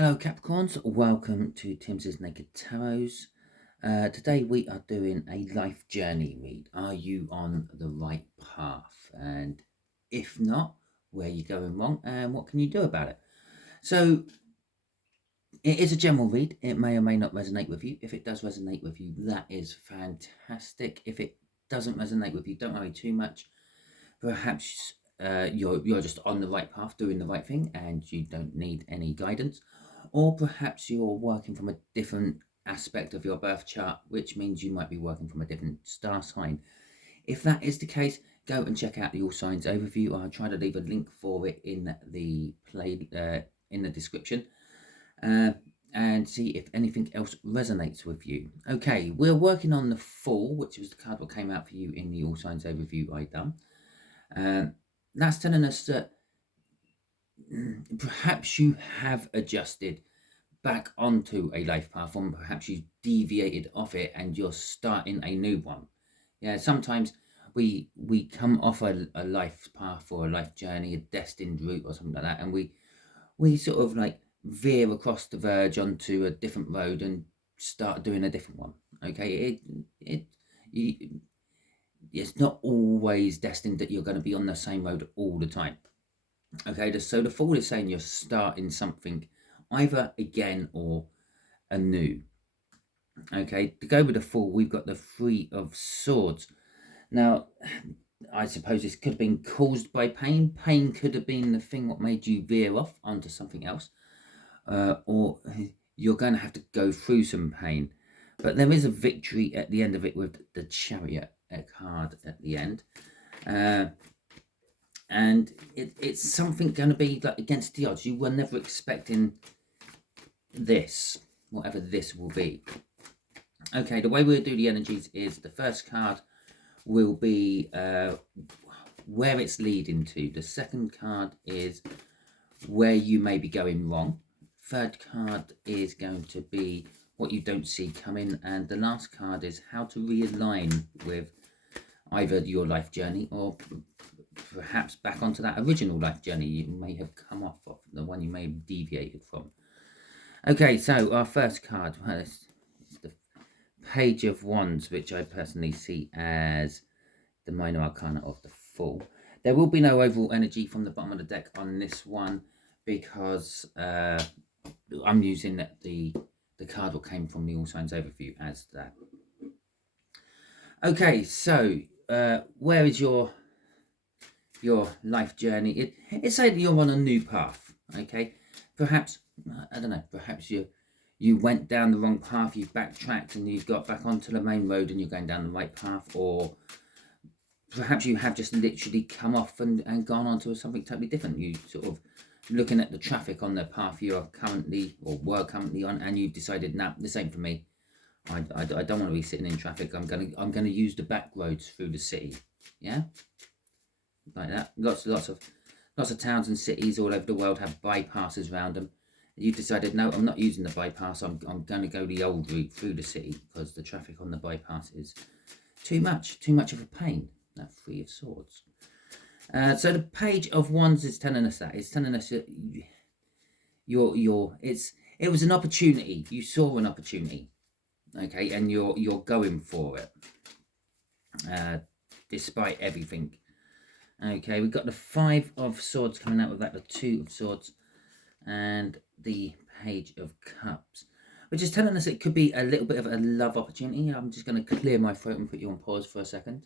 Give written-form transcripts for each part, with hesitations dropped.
Hello Capricorns, welcome to Timsy Naked Tarot. Today we are doing a life journey read. Are you on the right path? And if not, where are you going wrong and what can you do about it? So it is a general read. It may or may not resonate with you. If it does resonate with you, that is fantastic. If it doesn't resonate with you, don't worry too much. Perhaps you're just on the right path, doing the right thing, and you don't need any guidance. Or perhaps you're working from a different aspect of your birth chart, which means you might be working from a different star sign. If that is the case, go and check out the All Signs Overview. I'll try to leave a link for it in the description, and see if anything else resonates with you. Okay, we're working on the Fool, which was the card that came out for you in the All Signs Overview I done. That's telling us that perhaps you have adjusted back onto a life path, or perhaps you deviated off it and you're starting a new one. Yeah, sometimes we come off a life path or a life journey, a destined route or something like that, and we sort of like veer across the verge onto a different road and start doing a different one. Okay, it's not always destined that you're going to be on the same road all the time. Okay, so the Fool is saying you're starting something either again or anew. Okay, to go with the Fool, we've got the Three of Swords. Now, I suppose this could have been caused by pain. Pain could have been the thing that made you veer off onto something else. Or you're going to have to go through some pain. But there is a victory at the end of it with the Chariot card at the end. And it's something going to be like against the odds. You were never expecting this, whatever this will be. Okay, the way we'll do the energies is the first card will be where it's leading to. The second card is where you may be going wrong. Third card is going to be what you don't see coming. And the last card is how to realign with either your life journey or perhaps back onto that original life journey you may have come off of, the one you may have deviated from. Okay, so our first card is the Page of Wands, which I personally see as the minor arcana of the Fool. There will be no overall energy from the bottom of the deck on this one because I'm using the card that came from the All Signs Overview as that. Okay, so where is your life journey? It's saying that you're on a new path. Okay, perhaps, I don't know, perhaps you went down the wrong path, you've backtracked and you've got back onto the main road and you're going down the right path, or perhaps you have just literally come off and gone on to something totally different. You sort of looking at the traffic on the path you are currently or were currently on, and you've decided, nah, this ain't for me. I don't want to be sitting in traffic. I'm gonna use the back roads through the city. Yeah, like that. Lots of towns and cities all over the world have bypasses around them. You've decided, no, I'm not using the bypass. I'm going to go the old route through the city because the traffic on the bypass is too much of a pain. That Three of Swords. So the Page of Wands is telling us that. It's telling us that it was an opportunity. You saw an opportunity, okay, and you're going for it, despite everything. Okay, we've got the Five of Swords coming out with that, the Two of Swords, and the Page of Cups, which is telling us it could be a little bit of a love opportunity. I'm just going to clear my throat and put you on pause for a second.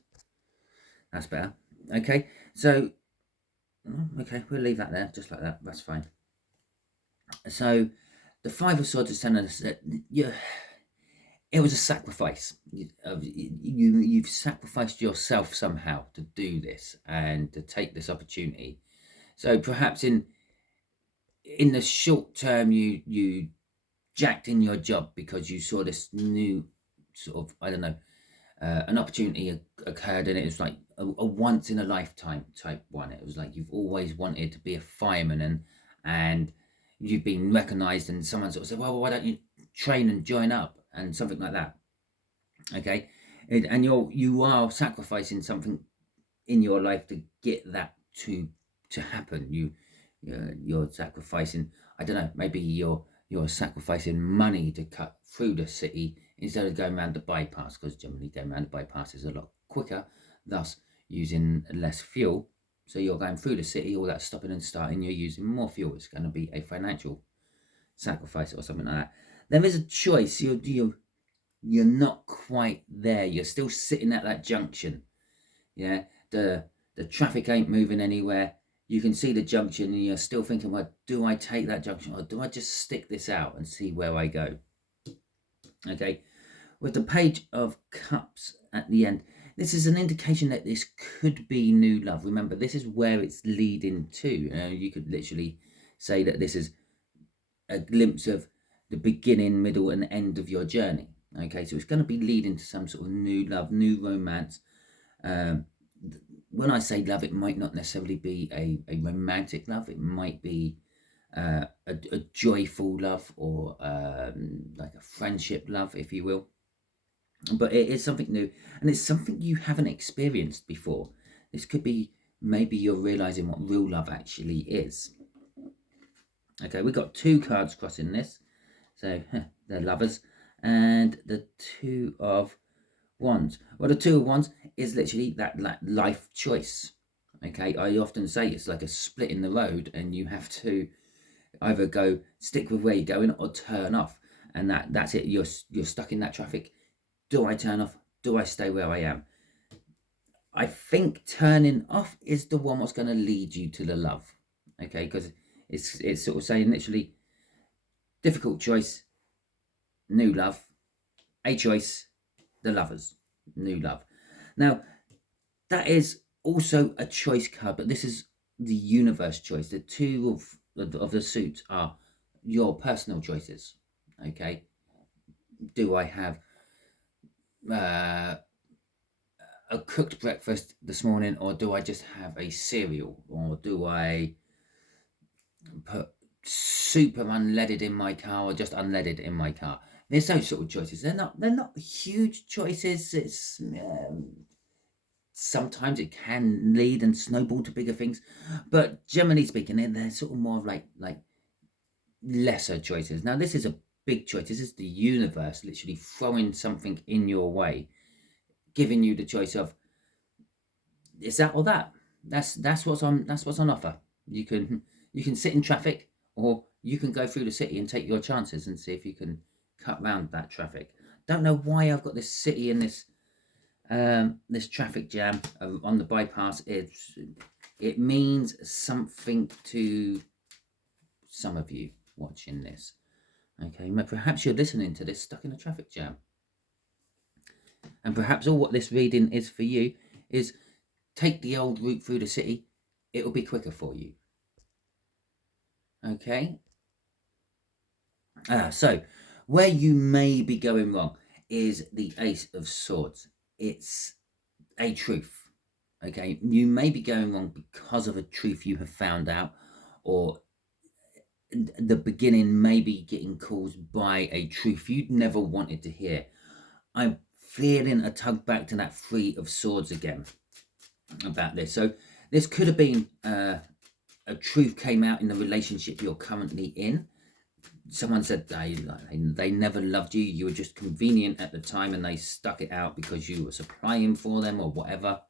That's better. Okay, so, okay, we'll leave that there, just like that. That's fine. So, the Five of Swords is telling us that it was a sacrifice. You've sacrificed yourself somehow to do this and to take this opportunity. So perhaps in the short term, you jacked in your job because you saw this new sort of, I don't know, an opportunity occurred, and it was like a once in a lifetime type one. It was like you've always wanted to be a fireman, and you've been recognized, and someone sort of said, well, why don't you train and join up and something like that. Okay, and you are sacrificing something in your life to get that to happen. You're sacrificing, I don't know, maybe your you're sacrificing money to cut through the city instead of going around the bypass, because generally going around the bypass is a lot quicker, thus using less fuel. So you're going through the city, all that stopping and starting, you're using more fuel. It's going to be a financial sacrifice or something like that. There is a choice. You're not quite there. You're still sitting at that junction. Yeah, the traffic ain't moving anywhere. You can see the junction and you're still thinking, well, do I take that junction or do I just stick this out and see where I go? Okay, with the Page of Cups at the end, this is an indication that this could be new love. Remember, this is where it's leading to. You could literally say that this is a glimpse of the beginning, middle, and end of your journey. Okay, so it's going to be leading to some sort of new love, new romance. When I say love, it might not necessarily be a romantic love. It might be a joyful love, or like a friendship love, if you will. But it is something new, and it's something you haven't experienced before. This could be, maybe you're realizing what real love actually is. Okay, we've got 2 cards crossing this. So they're lovers. And the 2 of Wands. Well, the 2 of Wands is literally that life choice. Okay, I often say it's like a split in the road, and you have to either go stick with where you're going or turn off. And that's it. You're stuck in that traffic. Do I turn off? Do I stay where I am? I think turning off is the one what's going to lead you to the love. Okay, because it's sort of saying literally, difficult choice, new love. A choice, the lovers, new love. Now, that is also a choice card, but this is the universe choice. The 2 of the suits are your personal choices. Okay, do I have a cooked breakfast this morning, or do I just have a cereal, or do I put super unleaded in my car, or just unleaded in my car? There's those sort of choices. They're not huge choices. It's sometimes it can lead and snowball to bigger things, but generally speaking, they're sort of more like lesser choices. Now, this is a big choice. This is the universe literally throwing something in your way, giving you the choice of, is that or that. That's what's on offer. You can sit in traffic, or you can go through the city and take your chances and see if you can cut round that traffic. Don't know why I've got this city in this this traffic jam on the bypass. It means something to some of you watching this. Okay, perhaps you're listening to this stuck in a traffic jam, and perhaps all what this reading is for you is, take the old route through the city. It will be quicker for you. Okay. So where you may be going wrong is the Ace of Swords. It's a truth. Okay, you may be going wrong because of a truth you have found out, or the beginning may be getting caused by a truth you'd never wanted to hear. I'm feeling a tug back to that 3 of Swords again about this. So this could have been a truth came out in the relationship you're currently in. Someone said they never loved you. You were just convenient at the time, and they stuck it out because you were supplying for them or whatever.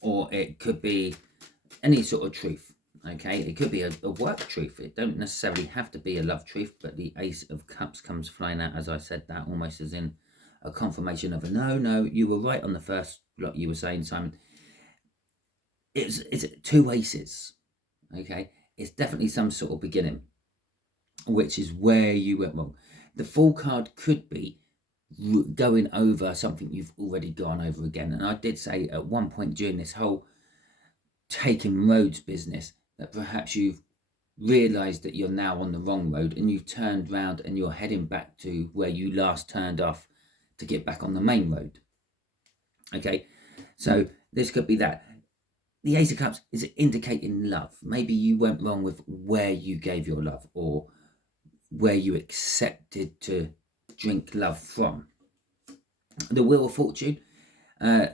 Or it could be any sort of truth. Okay, it could be a work truth. It don't necessarily have to be a love truth, but the Ace of Cups comes flying out as I said that, almost as in a confirmation of a no, you were right on the first lot you were saying, Simon. It's 2 aces. Okay, it's definitely some sort of beginning, which is where you went wrong. The Fool card could be going over something you've already gone over again. And I did say at one point during this whole taking roads business that perhaps you've realized that you're now on the wrong road, and you've turned round and you're heading back to where you last turned off to get back on the main road. Okay, so this could be that. The Ace of Cups is indicating love. Maybe you went wrong with where you gave your love, or where you accepted to drink love from. The Wheel of Fortune, a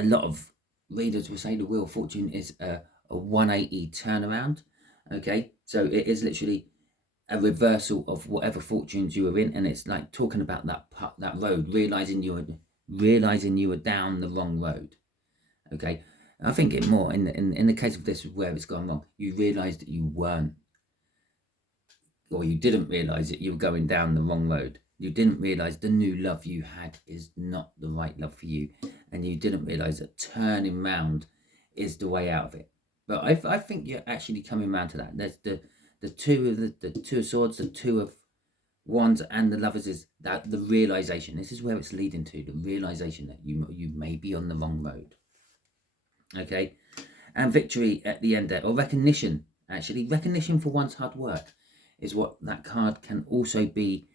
lot of readers will say the Wheel of Fortune is a 180 turnaround. Okay, so it is literally a reversal of whatever fortunes you were in, and it's like talking about that road, realizing you were down the wrong road. Okay, I think it more in the case of this where it's gone wrong. You realized that you weren't, or you didn't realize that you were going down the wrong road. You didn't realize the new love you had is not the right love for you, and you didn't realize that turning round is the way out of it. But I think you're actually coming round to that. There's the two of the two of swords, the two of wands, and the lovers is that the realization. This is where it's leading to, the realization that you may be on the wrong road. Okay, and victory at the end there, or recognition. Actually, recognition for one's hard work is what that card can also be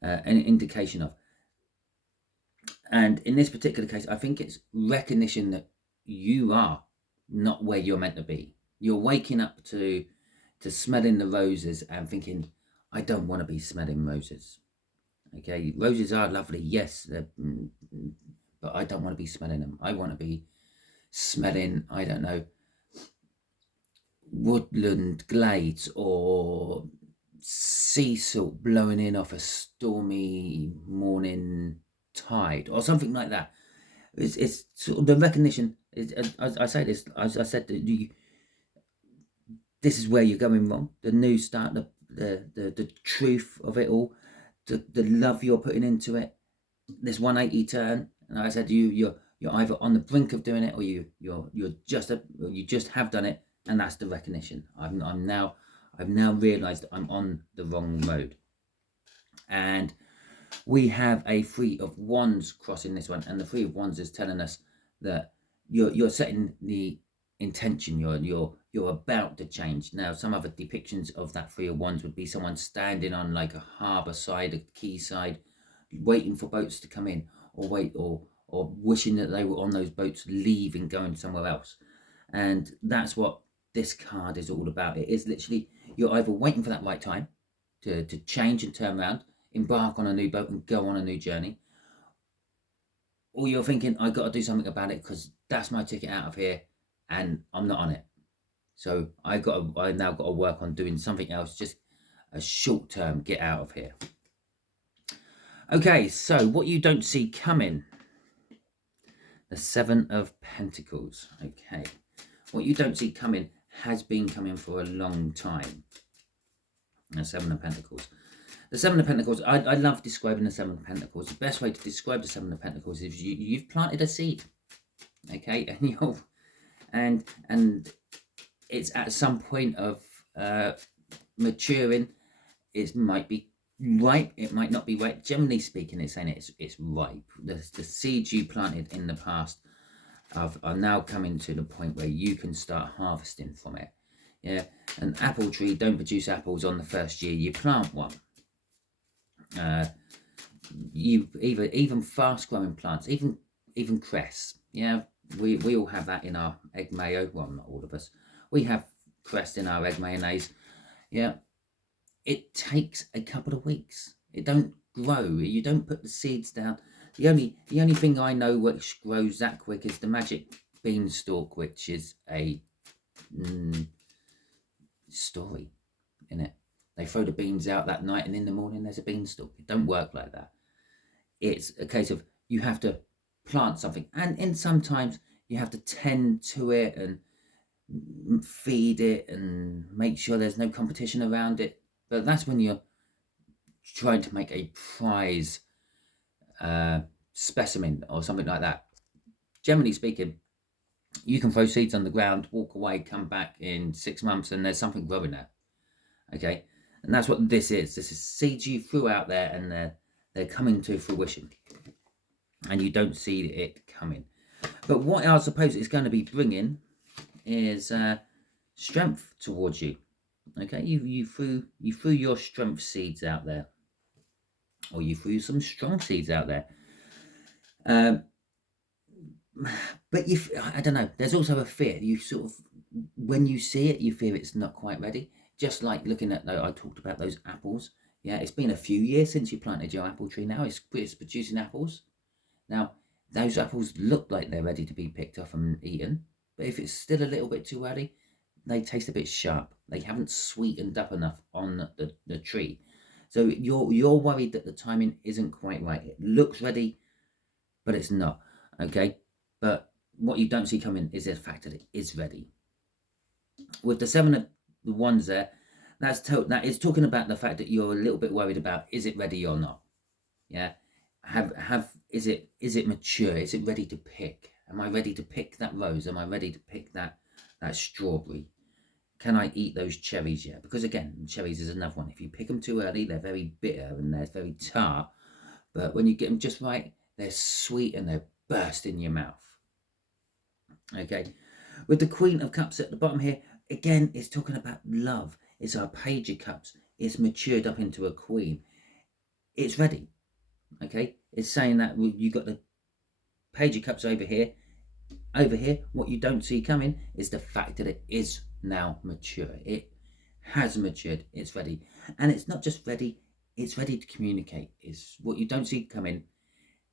an indication of. And in this particular case, I think it's recognition that you are not where you're meant to be. You're waking up to smelling the roses and thinking, I don't want to be smelling roses. Okay, roses are lovely, yes, but I don't want to be smelling them. I want to be smelling, I don't know, woodland glades or sea salt blowing in off a stormy morning tide or something like that. It's sort of the recognition. As I say this, as I said, this is where you're going wrong. The new start, the truth of it all, the love you're putting into it. This 180 turn, and I said you're either on the brink of doing it, or you just have done it, and that's the recognition. I've now realised that I'm on the wrong road, and we have a Three of Wands crossing this one, and the Three of Wands is telling us that you're setting the intention. You're about to change. Now, some other depictions of that Three of Wands would be someone standing on like a harbour side, a quay side, waiting for boats to come in, or wishing that they were on those boats, leaving, going somewhere else. And that's what this card is all about. It is literally, you're either waiting for that right time to change and turn around, embark on a new boat and go on a new journey, or you're thinking, I got to do something about it because that's my ticket out of here and I'm not on it. So I've now got to work on doing something else, just a short term get out of here. Okay, so what you don't see coming, the Seven of Pentacles. Okay, what you don't see coming has been coming for a long time. The Seven of Pentacles. The Seven of Pentacles, I love describing the Seven of Pentacles. The best way to describe the Seven of Pentacles is you've planted a seed, okay, and it's at some point of maturing. It might be ripe, it might not be ripe. Generally speaking, it's saying it's ripe. The seeds you planted in the past are now coming to the point where you can start harvesting from it. Yeah, an apple tree don't produce apples on the first year you plant one. You even fast growing plants, even cress. Yeah, we all have that in our egg mayo. Well, not all of us. We have cress in our egg mayonnaise. Yeah, it takes a couple of weeks. It don't grow. You don't put the seeds down. The only thing I know which grows that quick is the magic beanstalk, which is a story in it. They throw the beans out that night and in the morning there's a beanstalk. It don't work like that. It's a case of you have to plant something, and sometimes you have to tend to it and feed it and make sure there's no competition around it. But that's when you're trying to make a prize specimen or something like that. Generally speaking, you can throw seeds on the ground, walk away, come back in 6 months, and there's something growing there. Okay, and that's what this is. This is seeds you threw out there, and they're coming to fruition, and you don't see it coming. But what I suppose it's going to be bringing is strength towards you. Okay, you threw your strength seeds out there, or you threw some strong seeds out there. But I don't know. There's also a fear. You sort of, when you see it, you fear it's not quite ready. Just like looking at, I talked about those apples. Yeah, it's been a few years since you planted your apple tree. Now it's producing apples. Now those apples look like they're ready to be picked up and eaten. But if it's still a little bit too early, they taste a bit sharp. They haven't sweetened up enough on the tree. So you're worried that the timing isn't quite right. It looks ready, but it's not. Okay, but what you don't see coming is the fact that it is ready. With the 7 of the Wands there, that is talking about the fact that you're a little bit worried about, is it ready or not? Yeah, is it mature? Is it ready to pick? Am I ready to pick that rose? Am I ready to pick that strawberry? Can I eat those cherries yet? Because again, cherries is another one. If you pick them too early, they're very bitter and they're very tart. But when you get them just right, they're sweet and they're burst in your mouth. Okay, with the Queen of Cups at the bottom here, again, it's talking about love. It's our Page of Cups. It's matured up into a Queen. It's ready. Okay, it's saying that you got the Page of Cups over here. Over here, what you don't see coming is the fact that it is now mature. It has matured. It's ready. And it's not just ready, it's ready to communicate. Is what you don't see coming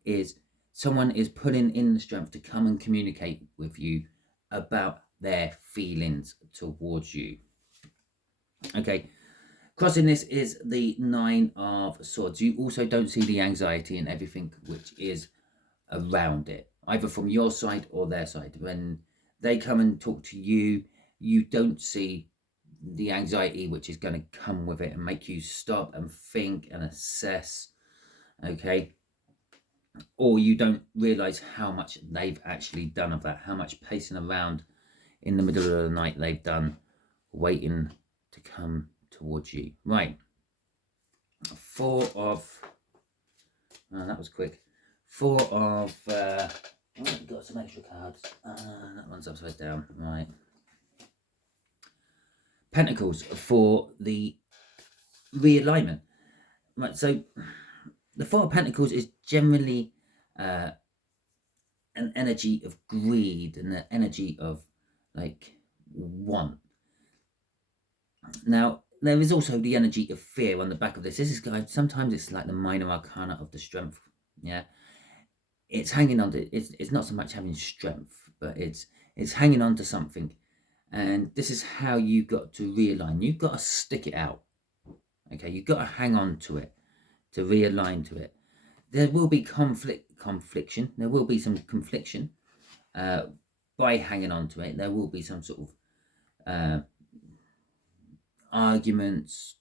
is someone is putting in the strength to come and communicate with you about their feelings towards you. Okay, crossing this is the 9 of Swords. You also don't see the anxiety and everything which is around it, either from your side or their side. When they come and talk to you, you don't see the anxiety which is going to come with it and make you stop and think and assess. Okay, or you don't realize how much they've actually done of that, how much pacing around in the middle of the night they've done, waiting to come towards you. Right, 4 of that was quick. 4 of got some extra cards. That one's upside down. Right, Pentacles for the realignment. Right, so the 4 of Pentacles is generally an energy of greed and an energy of like want. Now, there is also the energy of fear on the back of this. This is guys, sometimes it's like the minor arcana of the strength. Yeah, it's hanging on to it's not so much having strength, but it's hanging on to something. And this is how you got to realign. You've got to stick it out. Okay, you've got to hang on to it to realign to it. There will be confliction. There will be some confliction by hanging on to it. There will be some sort of arguments,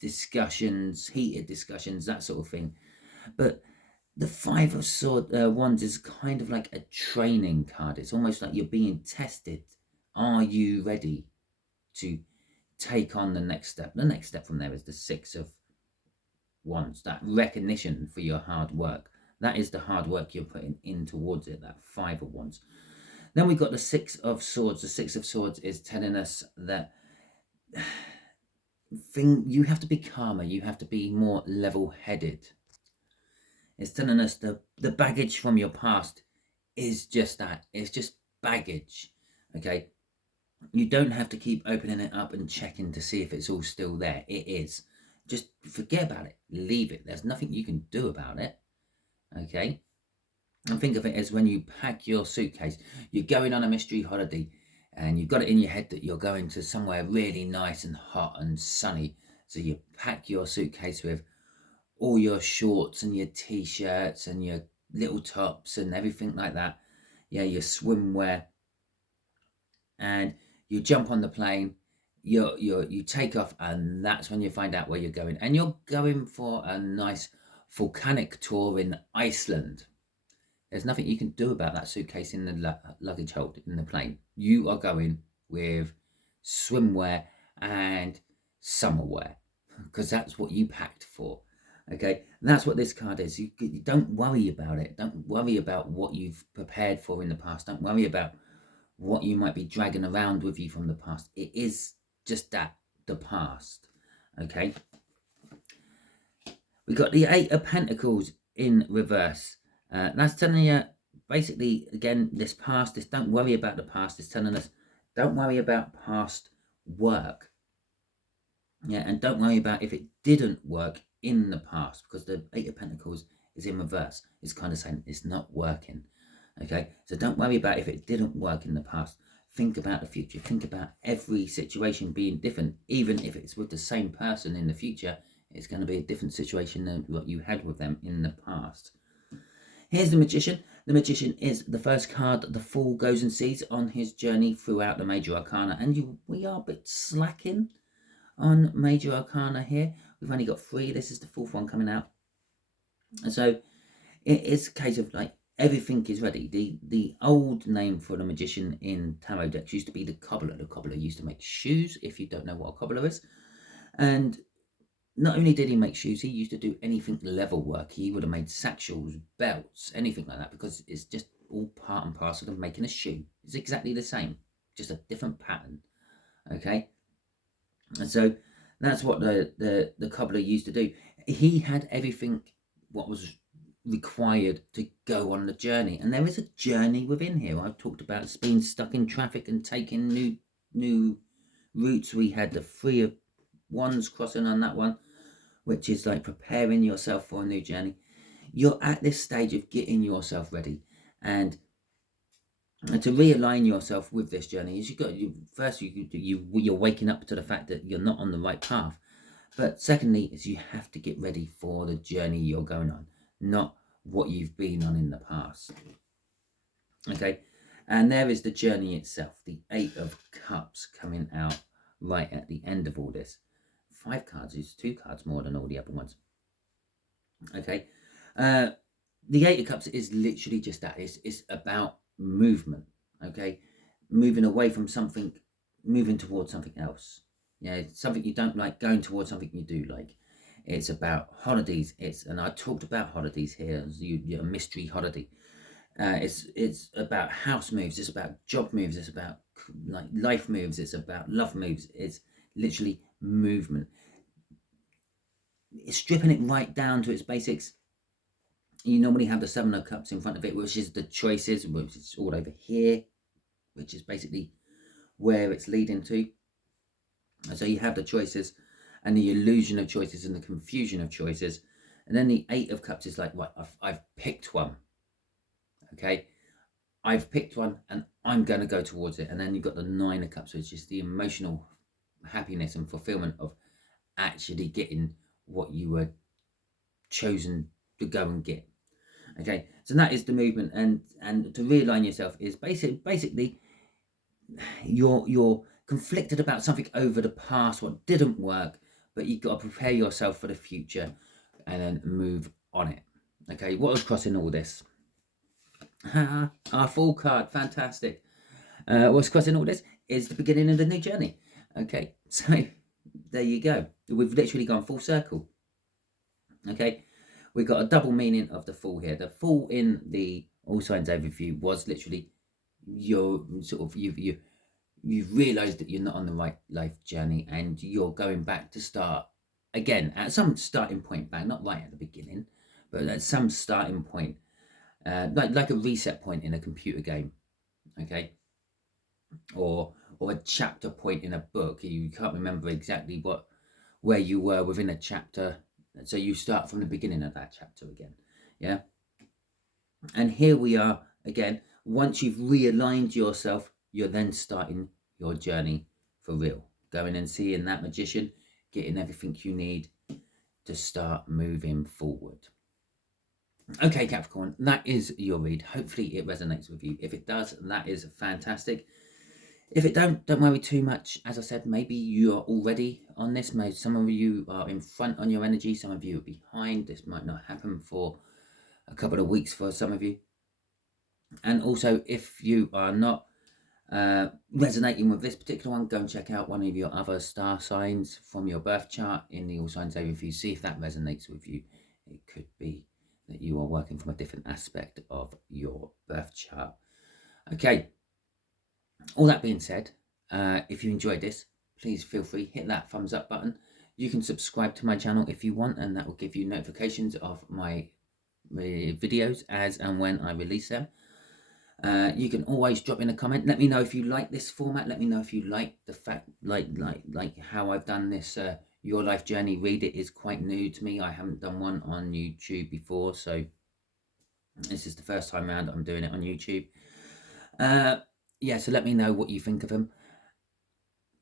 discussions, heated discussions, that sort of thing. But the 5 of Wands is kind of like a training card. It's almost like you're being tested. Are you ready to take on the next step? The next step from there is the 6 of Wands, that recognition for your hard work. That is the hard work you're putting in towards it, that 5 of Wands. Then we've got the 6 of Swords. The 6 of Swords is telling us that you have to be calmer, you have to be more level-headed. It's telling us the baggage from your past is just that. It's just baggage. Okay, you don't have to keep opening it up and checking to see if it's all still there. It is. Just forget about it. Leave it. There's nothing you can do about it. Okay, and think of it as when you pack your suitcase. You're going on a mystery holiday and you've got it in your head that you're going to somewhere really nice and hot and sunny. So you pack your suitcase with all your shorts and your t-shirts and your little tops and everything like that. Yeah, your swimwear. And you jump on the plane, you take off, and that's when you find out where you're going. And you're going for a nice volcanic tour in Iceland. There's nothing you can do about that suitcase in the luggage hold in the plane. You are going with swimwear and summer wear because that's what you packed for. Okay, and that's what this card is. You don't worry about it. Don't worry about what you've prepared for in the past. Don't worry about what you might be dragging around with you from the past. It is just that, the past. Okay, we got the 8 of Pentacles in reverse. That's telling you basically, again, this past, this don't worry about the past. It's telling us don't worry about past work. Yeah, and don't worry about if it didn't work in the past, because the 8 of Pentacles is in reverse. It's kind of saying it's not working. Okay, so don't worry about if it didn't work in the past. think about the future. Think about every situation being different. Even if it's with the same person in the future, it's going to be a different situation than what you had with them in the past. Here's the Magician. The Magician is the first card the Fool goes and sees on his journey throughout the Major Arcana. And we are a bit slacking on Major Arcana here. We've only got 3. This is the 4th one coming out. And so it's a case of like everything is ready. The old name for the Magician in tarot decks used to be the Cobbler. The Cobbler used to make shoes, if you don't know what a cobbler is. And not only did he make shoes, he used to do anything level work. He would have made satchels, belts, anything like that, because it's just all part and parcel of making a shoe. It's exactly the same, just a different pattern. Okay? And so that's what the cobbler used to do. He had everything what was required to go on the journey. And there is a journey within here. I've talked about being stuck in traffic and taking new routes. We had the 3 of Wands crossing on that one, which is like preparing yourself for a new journey. You're at this stage of getting yourself ready, and to realign yourself with this journey is you're waking up to the fact that you're not on the right path. But secondly is you have to get ready for the journey you're going on, not what you've been on in the past. Okay, and there is the journey itself, the 8 of Cups coming out right at the end of all this. 5 cards is 2 cards more than all the other ones. Okay, the 8 of Cups is literally just that. It's about movement. Okay, moving away from something, moving towards something else. Yeah, something you don't like, going towards something you do like. It's about holidays. And I talked about holidays here as a mystery holiday. It's about house moves. It's about job moves. It's about like life moves. It's about love moves. It's literally movement. It's stripping it right down to its basics. You normally have the 7 of Cups in front of it, which is the choices, which is all over here, which is basically where it's leading to. And so you have the choices and the illusion of choices and the confusion of choices. And then the 8 of Cups is like, right, I've picked one. Okay, I've picked one and I'm going to go towards it. And then you've got the 9 of Cups, which is the emotional happiness and fulfillment of actually getting what you were chosen to go and get. Okay, so that is the movement, and to realign yourself is basically you're conflicted about something over the past, what didn't work, but you've got to prepare yourself for the future and then move on it. Okay, what was crossing all this? Our Fool card, fantastic. What's crossing all this is the beginning of the new journey. Okay, so there you go. We've literally gone full circle. Okay, we've got a double meaning of the Fool here. The Fool in the Allsignsoverview was literally you've realised that you're not on the right life journey and you're going back to start again at some starting point back, not right at the beginning, but at some starting point, like a reset point in a computer game, okay, or a chapter point in a book. You can't remember exactly where you were within a chapter, so you start from the beginning of that chapter again. Yeah, and here we are again. Once you've realigned yourself, you're then starting your journey for real, going and seeing that Magician, getting everything you need to start moving forward. Okay, Capricorn, that is your read. Hopefully it resonates with you. If it does, that is fantastic. If it don't worry too much. As I said, maybe you're already on this. Maybe some of you are in front on your energy, some of you are behind. This might not happen for a couple of weeks for some of you. And also, if you are not resonating with this particular one, go and check out one of your other star signs from your birth chart in the Allsignsoverview. See if that resonates with you. It could be that you are working from a different aspect of your birth chart. Okay, all that being said, if you enjoyed this, please feel free, hit that thumbs up button. You can subscribe to my channel if you want, and that will give you notifications of my videos as and when I release them. You can always drop in a comment. Let me know if you like this format. Let me know if you like the fact, like how I've done this Your Life Journey read. It is quite new to me. I haven't done one on YouTube before, so this is the first time around I'm doing it on YouTube. yeah, so let me know what you think of him.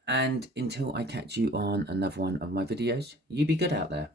And until I catch you on another one of my videos, you be good out there.